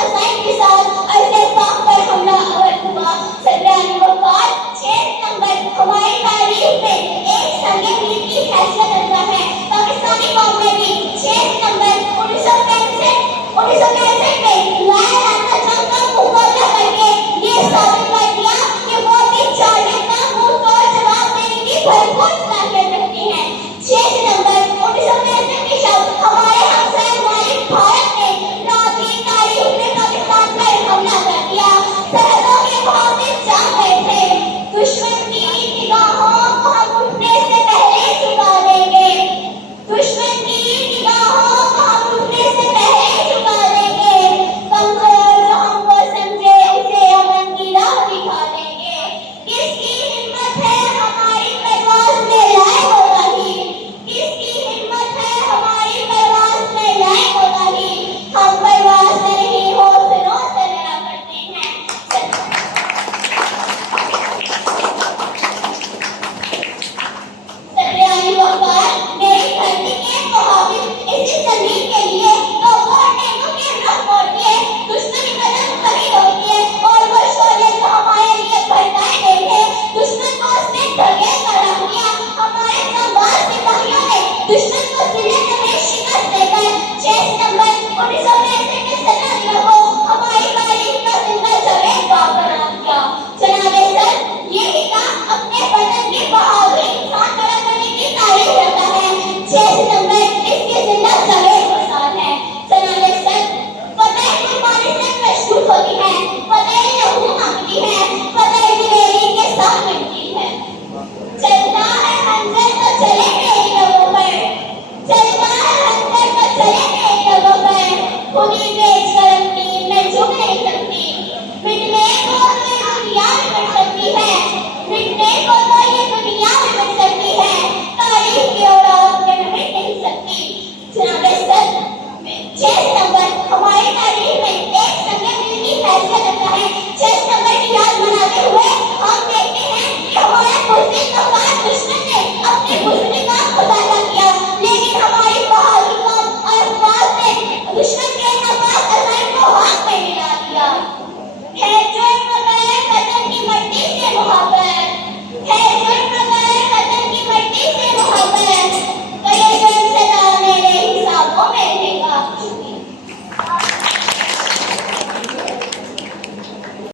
अजाइम के साथ ऐसे पाक पर हमला अवर हुआ। 17 नवंबर 6 सितंबर हमारी तारीख में एक संगे मीर की हैसियत रखता है। पाकिस्तानी कौम ने भी 6 सितंबर 1965 में लाया रास्ता जंग का मुकाबला करके ये साबित कर दिया कि वो भी जालिम का मुंह तोड़ जवाब देने की भरपूर सलाहियत रखती है। 6 सितंबर 1965 की शब हमारे हमसाए मालिक भारत ने नौवीं तारीख में पाकिस्तान पर हमला कर दिया। सरहदों के मुहावरे जाम गए थे। दुश्मन की निगाहों को हम उठने से पहले झुका देंगे। दुश्मन की निगाहों को हम उठने से पहले झुका देंगे। कमजोर जो हमको समझे उसे अमन की राह दिखा देंगे। किसकी हिम्मत है हमारी परवाज़ में लाए होगा ही। किसकी हिम्मत है हमारी परवाज़ में लाए होगा ही। हम परवाज़ में नहीं हौसलों से लड़ा करते हैं। 17 नवंबर मेरी धरती के मुहाफिज इसी जमीन के लिए तो वोट देने के रख मोड़ दिए। दुश्मनी कदम कभी रोकी है और वो शोले जो हमारे लिए भड़काए गए थे दुश्मन को उसने धकेल कर रख दिया। हमारे संबाज सिपाहियों ने दुश्मन को सिले में शिकस्त देकर 6 सितंबर 1965 के 17 दिनों को हमारी तारीख का जिंदा जवेद बाग बना दिया। जनाबे सर ये ही काम अपने वतन की बहादुरी इंसान खड़ा करने की तारीख रखता है। 6 सितंबर इसके जिंदा जवेद मिसाल है। जनाबे सर फतेह कुर्बानी से मशहूर होती है। फतेह लहू मांगती है। फतेह दिलेरी के साथ मिलती है। चलता है हंजर तो चले मेरी रगों पर। चलता है हंजर तो चले मेरी रगों पर। खुदी